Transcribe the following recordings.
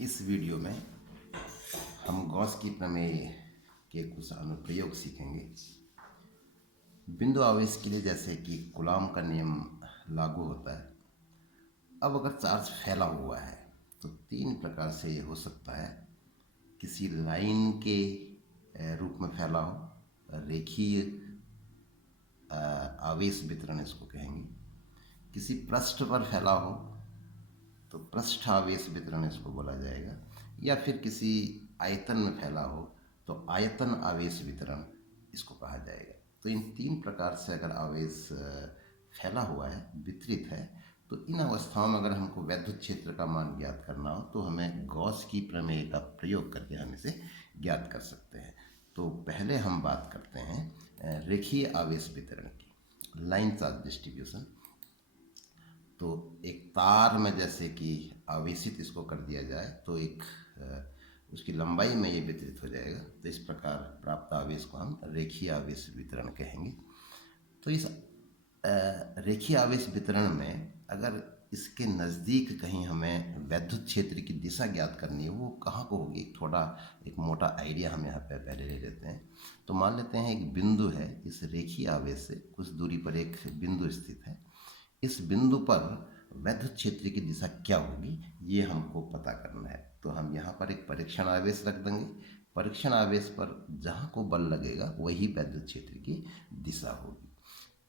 इस वीडियो में हम गॉस की प्रमेय के कुछ अनुप्रयोग सीखेंगे। बिंदु आवेश के लिए जैसे कि कूलॉम का नियम लागू होता है। अब अगर चार्ज फैला हुआ है तो तीन प्रकार से ये हो सकता है। किसी लाइन के रूप में फैला हो, रेखीय आवेश वितरण इसको कहेंगे। किसी पृष्ठ पर फैला हो तो पृष्ठ आवेश वितरण इसको बोला जाएगा, या फिर किसी आयतन में फैला हो तो आयतन आवेश वितरण इसको कहा जाएगा। तो इन तीन प्रकार से अगर आवेश फैला हुआ है, वितरित है, तो इन अवस्थाओं में अगर हमको वैद्युत क्षेत्र का मान ज्ञात करना हो तो हमें गॉस की प्रमेय का प्रयोग करके हम इसे ज्ञात कर सकते हैं। तो पहले हम बात करते हैं रेखीय आवेश वितरण की, लाइन चार्ज डिस्ट्रीब्यूशन। तो एक तार में जैसे कि आवेशित इसको कर दिया जाए तो एक उसकी लंबाई में ये वितरित हो जाएगा। तो इस प्रकार प्राप्त आवेश को हम रेखीय आवेश वितरण कहेंगे। तो इस रेखीय आवेश वितरण में अगर इसके नज़दीक कहीं हमें वैद्युत क्षेत्र की दिशा ज्ञात करनी है, वो कहाँ को होगी, थोड़ा एक मोटा आइडिया हम यहाँ पे पहले ले लेते हैं। तो मान लेते हैं एक बिंदु है, इस रेखीय आवेश से कुछ दूरी पर एक बिंदु स्थित है। इस बिंदु पर वैद्युत क्षेत्र की दिशा क्या होगी ये हमको पता करना है। तो हम यहाँ पर एक परीक्षण आवेश रख देंगे। परीक्षण आवेश पर जहाँ को बल लगेगा वही वैद्युत क्षेत्र की दिशा होगी।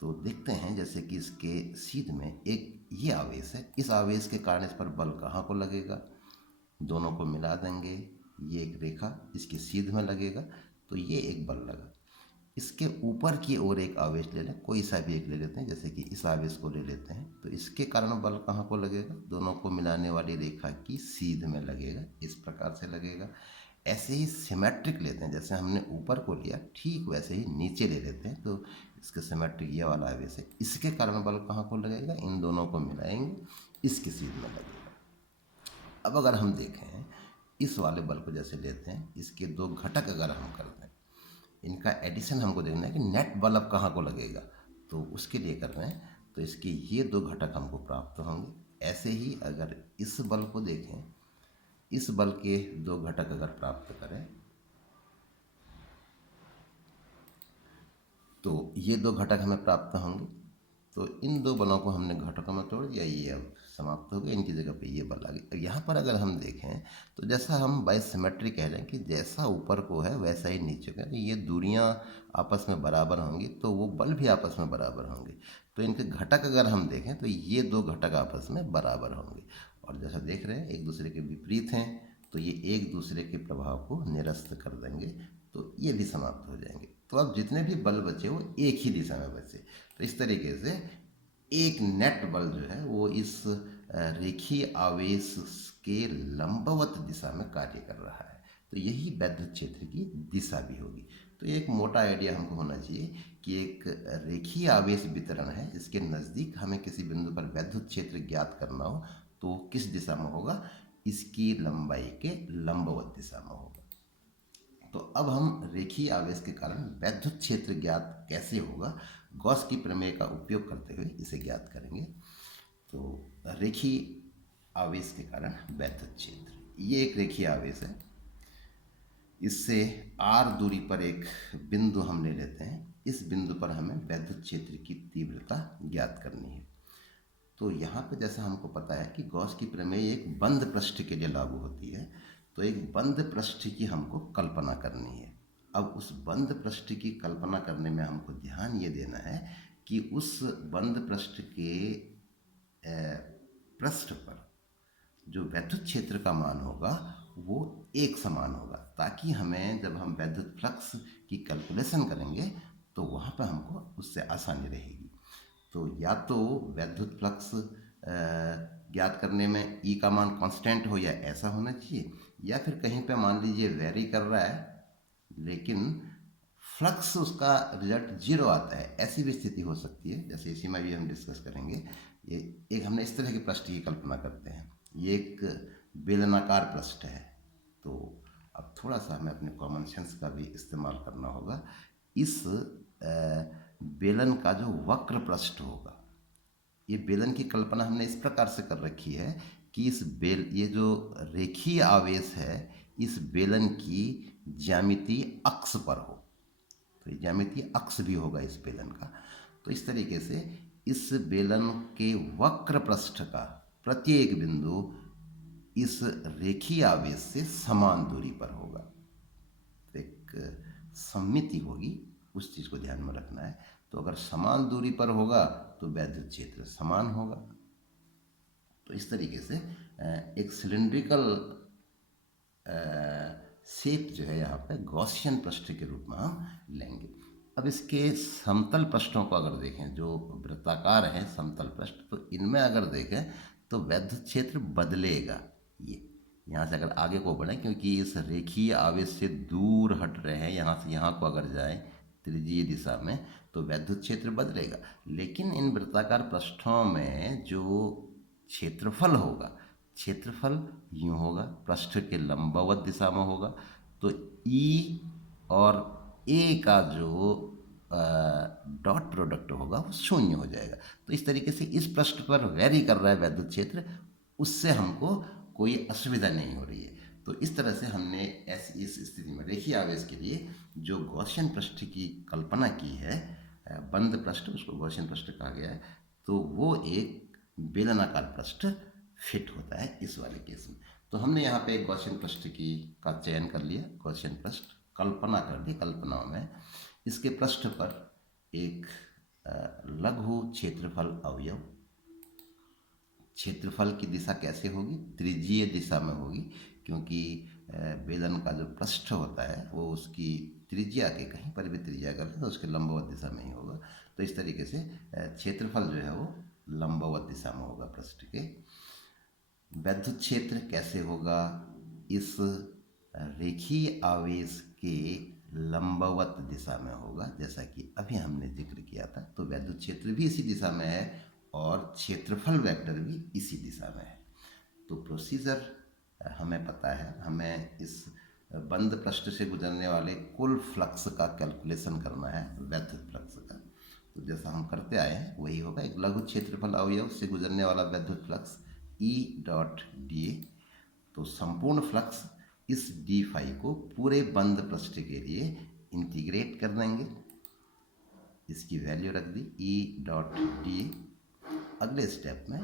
तो देखते हैं जैसे कि इसके सीध में एक ये आवेश है, इस आवेश के कारण इस पर बल कहाँ को लगेगा, दोनों को मिला देंगे। ये एक रेखा इसके सीध में लगेगा तो ये एक बल लगा। इसके ऊपर की ओर एक आवेश ले लें, कोई सा भी एक ले लेते हैं, जैसे कि इस आवेश को ले लेते हैं, तो इसके कारण बल कहाँ को लगेगा, दोनों को मिलाने वाली रेखा की सीध में लगेगा, इस प्रकार से लगेगा। ऐसे ही सिमेट्रिक लेते हैं, जैसे हमने ऊपर को लिया ठीक वैसे ही नीचे ले लेते हैं। तो इसके सिमेट्रिक ये वाला आवेश है, इसके कारण बल कहाँ को लगेगा, इन दोनों को मिलाएंगे, इसकी सीध में लगेगा। अब अगर हम देखें इस वाले बल को जैसे लेते हैं, इसके दो घटक अगर हम करते हैं, इनका एडिशन हमको देखना है कि नेट बल अब कहाँ को लगेगा, तो उसके लिए कर रहे हैं। तो इसके ये दो घटक हमको प्राप्त होंगे। ऐसे ही अगर इस बल को देखें, इस बल के दो घटक अगर प्राप्त करें तो ये दो घटक हमें प्राप्त होंगे। तो इन दो बलों को हमने घटकों में तोड़ दिया, ये अब समाप्त हो गए, इनकी जगह पे ये बल आ गए। यहाँ पर अगर हम देखें तो जैसा हम बाय सिमेट्री कह रहे हैं कि जैसा ऊपर को है वैसा ही नीचे को है, तो ये दूरियाँ आपस में बराबर होंगी तो वो बल भी आपस में बराबर होंगे। तो इनके घटक अगर हम देखें तो ये दो घटक आपस में बराबर होंगे, और जैसा देख रहे हैं एक दूसरे के विपरीत हैं, तो ये एक दूसरे के प्रभाव को निरस्त कर देंगे, तो ये भी समाप्त हो जाएंगे। तो अब जितने भी बल बचे वो एक ही दिशा में बचे। तो इस तरीके से एक नेट बल जो है वो इस रेखीय आवेश के लंबवत दिशा में कार्य कर रहा है। तो यही वैद्युत क्षेत्र की दिशा भी होगी। तो एक मोटा आइडिया हमको होना चाहिए कि एक रेखीय आवेश वितरण है, इसके नज़दीक हमें किसी बिंदु पर वैद्युत क्षेत्र ज्ञात करना हो तो किस दिशा में होगा, इसकी लंबाई के लंबवत दिशा में होगा। तो अब हम रेखीय आवेश के कारण वैद्युत क्षेत्र ज्ञात कैसे होगा, गॉस की प्रमेय का उपयोग करते हुए इसे ज्ञात करेंगे। तो रेखीय आवेश के कारण वैद्युत क्षेत्र, ये एक रेखीय आवेश है, इससे r दूरी पर एक बिंदु हम ले लेते हैं। इस बिंदु पर हमें वैद्युत क्षेत्र की तीव्रता ज्ञात करनी है। तो यहाँ पे जैसा हमको पता है कि गॉस की प्रमेय एक बंद पृष्ठ के लिए लागू होती है, तो एक बंद पृष्ठ की हमको कल्पना करनी है। अब उस बंद पृष्ठ की कल्पना करने में हमको ध्यान ये देना है कि उस बंद पृष्ठ के पृष्ठ पर जो वैद्युत क्षेत्र का मान होगा वो एक समान होगा, ताकि हमें जब हम वैद्युत फ्लक्स की कैलकुलेशन करेंगे तो वहाँ पर हमको उससे आसानी रहेगी। तो या तो वैद्युत फ्लक्स ज्ञात करने में ई का मान कांस्टेंट हो या ऐसा होना चाहिए, या फिर कहीं पे मान लीजिए वेरी कर रहा है लेकिन फ्लक्स उसका रिजल्ट जीरो आता है, ऐसी भी स्थिति हो सकती है। जैसे इसी में भी हम डिस्कस करेंगे। ये एक हमने इस तरह के पृष्ठ की कल्पना करते हैं, ये एक बेलनाकार पृष्ठ है। तो अब थोड़ा सा हमें अपने कॉमन सेंस का भी इस्तेमाल करना होगा। इस बेलन का जो वक्र पृष्ठ होगा, ये बेलन की कल्पना हमने इस प्रकार से कर रखी है कि इस बेल ये जो रेखीय आवेश है इस बेलन की ज्यामितीय अक्ष पर हो, तो ये ज्यामितीय अक्ष भी होगा इस बेलन का। तो इस तरीके से इस बेलन के वक्र पृष्ठ का प्रत्येक बिंदु इस रेखीय आवेश से समान दूरी पर होगा। तो एक सममिति होगी, उस चीज़ को ध्यान में रखना है। तो अगर समान दूरी पर होगा तो वैद्युत क्षेत्र समान होगा। तो इस तरीके से एक सिलिंड्रिकल शेप जो है यहाँ पे गॉसियन पृष्ठ के रूप में हम लेंगे। अब इसके समतल पृष्ठों को अगर देखें, जो वृत्ताकार हैं समतल पृष्ठ, तो इनमें अगर देखें तो वैद्युत क्षेत्र बदलेगा। ये यहाँ से अगर आगे को बढ़ें, क्योंकि इस रेखीय आवेश से दूर हट रहे हैं, यहाँ से यहाँ को अगर जाएं त्रिज्यीय दिशा में तो वैद्युत क्षेत्र बदलेगा। लेकिन इन वृत्ताकार पृष्ठों में जो क्षेत्रफल होगा, क्षेत्रफल यूँ होगा, पृष्ठ के लंबवत दिशा में होगा। तो ई और ए का जो डॉट प्रोडक्ट होगा वो शून्य हो जाएगा। तो इस तरीके से इस पृष्ठ पर वेरी कर रहा है वैद्युत क्षेत्र, उससे हमको कोई असुविधा नहीं हो रही है। तो इस तरह से हमने ऐसी इस स्थिति में रेखीय आवेश के लिए जो गॉसियन पृष्ठ की कल्पना की है, बंद पृष्ठ, उसको गॉसियन पृष्ठ कहा गया है। तो वो एक बेलनाकार पृष्ठ फिट होता है इस वाले केस में। तो हमने यहाँ पे एक गॉसियन पृष्ठ का चयन कर लिया, गॉसियन पृष्ठ कल्पना कर ली। कल्पनाओं में इसके पृष्ठ पर एक लघु क्षेत्रफल अवयव, क्षेत्रफल की दिशा कैसे होगी, त्रिज्यीय दिशा में होगी, क्योंकि बेलन का जो पृष्ठ होता है वो उसकी त्रिज्या के कहीं पर भी त्रिज्या कर ले तो उसके लंबवत दिशा में ही होगा। तो इस तरीके से क्षेत्रफल जो है वो लंबवत दिशा में होगा पृष्ठ के। वैद्युत क्षेत्र कैसे होगा, इस रेखीय आवेश के लंबवत दिशा में होगा, जैसा कि अभी हमने जिक्र किया था। तो वैद्युत क्षेत्र भी इसी दिशा में है और क्षेत्रफल वेक्टर भी इसी दिशा में है। तो प्रोसीजर हमें पता है, हमें इस बंद पृष्ठ से गुजरने वाले कुल फ्लक्स का कैलकुलेशन करना है, वैद्युत फ्लक्स का। तो जैसा हम करते आए हैं वही होगा। एक लघु क्षेत्रफल अवयव से गुजरने वाला वैद्युत flux E dot D A. तो संपूर्ण फ्लक्स इस डी फाई को पूरे बंद पृष्ठ के लिए इंटीग्रेट कर देंगे, इसकी वैल्यू रख दी ई डॉट डी ए। अगले स्टेप में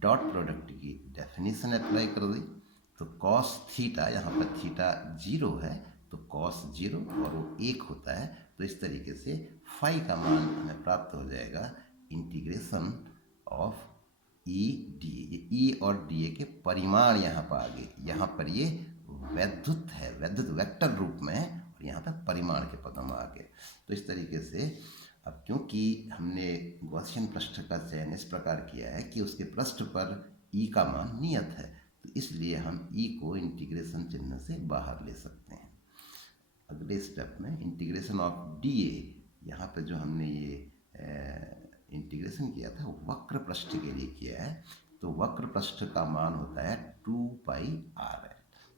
डॉट प्रोडक्ट की डेफिनेशन अप्लाई कर दी। तो कॉस थीटा, यहाँ पर थीटा 0 है तो कॉस 0 और वो 1 होता है। तो इस तरीके से फाई का मान हमें प्राप्त हो जाएगा integration of E D A. E और डी ए के परिमाण यहाँ पर आ गए, यहाँ पर ये वैद्युत है, वैद्युत वेक्टर रूप में, और यहाँ पर परिमाण के पदों में आ गए। तो इस तरीके से अब क्योंकि हमने गॉसियन पृष्ठ का चयन इस प्रकार किया है कि उसके पृष्ठ पर ई का मान नियत है, तो इसलिए हम ई को इंटीग्रेशन चिन्ह से बाहर ले सकते हैं। अगले स्टेप में इंटीग्रेशन ऑफ डी ए, यहाँ पे जो हमने ये इंटीग्रेशन किया था वो वक्र पृष्ठ के लिए किया है। तो वक्र पृष्ठ का मान होता है 2 पाई आर है।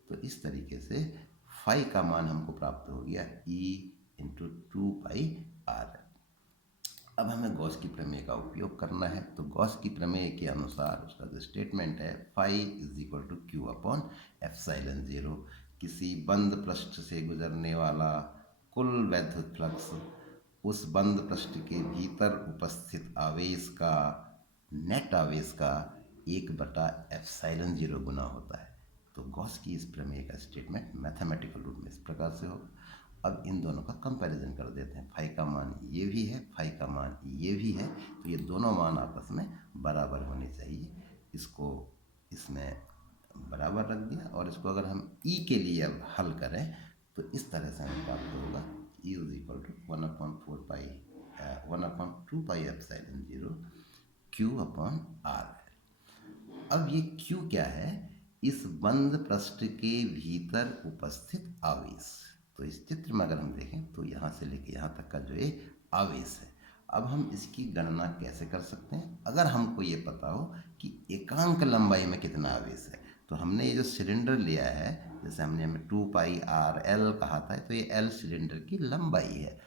तो इस तरीके से फाई का मान हमको प्राप्त हो गया ई इंटू 2 पाई आर है। अब हमें गॉस की प्रमेय का उपयोग करना है। तो गॉस की प्रमेय के अनुसार उसका जो स्टेटमेंट है, phi is equal to Q upon epsilon 0। किसी बंद पृष्ठ से गुजरने वाला कुल वैद्युत फ्लक्स उस बंद पृष्ठ के भीतर उपस्थित आवेश का, नेट आवेश का 1/एप्सिलॉन 0 गुना होता है। तो गॉस की इस प्रमेय का स्टेटमेंट मैथमेटिकल रूप में इस प्रकार से होगा। अब इन दोनों का कंपैरिजन कर देते हैं। फाई का मान ये भी है, फाई का मान ये भी है, तो ये दोनों मान आपस में बराबर होने चाहिए। इसको इसमें बराबर रख दिया, और इसको अगर हम ई के लिए अब हल करें तो इस तरह से हमें प्राप्त होगा E is equal to 1/2 pi epsilon 0 Q upon R. अब ये क्यू क्या है, इस बंद पृष्ठ के भीतर उपस्थित आवेश। तो इस चित्र में अगर हम देखें तो यहाँ से लेके यहाँ तक का जो ये आवेश है। अब हम इसकी गणना कैसे कर सकते हैं, अगर हमको ये पता हो कि एकांक लंबाई में कितना आवेश है। तो हमने ये जो सिलेंडर लिया है, जैसे हमने हमें 2 पाई आर एल कहा था, तो ये एल सिलेंडर की लंबाई है।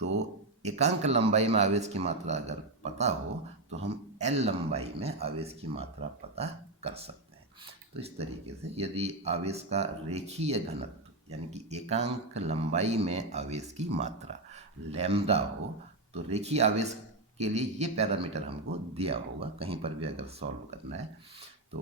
तो एकांक लंबाई में आवेश की मात्रा अगर पता हो तो हम एल लंबाई में आवेश की मात्रा पता कर सकते हैं। तो इस तरीके से यदि आवेश का रेखीय घनत्व यानी कि एकांक लंबाई में आवेश की मात्रा लैम्डा हो, तो रेखीय आवेश के लिए ये पैरामीटर हमको दिया होगा, कहीं पर भी अगर सॉल्व करना है तो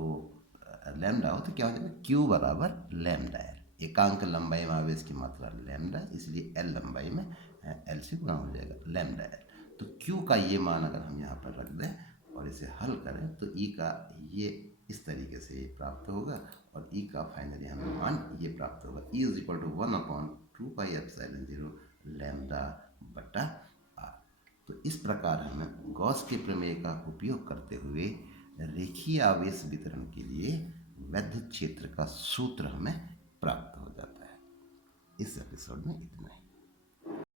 लैम्डा हो तो क्या हो जाएगा, क्यू बराबर लैम्डा एल। एकांक लंबाई में आवेश की मात्रा लैम्डा, इसलिए एल लंबाई में एल से गुणा हो जाएगा लैम्डा एल। तो क्यू का ये मान अगर हम यहाँ पर रख दें और इसे हल करें तो ई का ये इस तरीके से ये प्राप्त होगा और ई का फाइनली हमें मान ये प्राप्त होगा, E is equal to 1/2πε0 lambda बटा आर। तो इस प्रकार हमें गॉस के प्रमेय का उपयोग करते हुए रेखीय आवेश वितरण के लिए विद्युत क्षेत्र का सूत्र हमें प्राप्त हो जाता है। इस एपिसोड में इतना ही।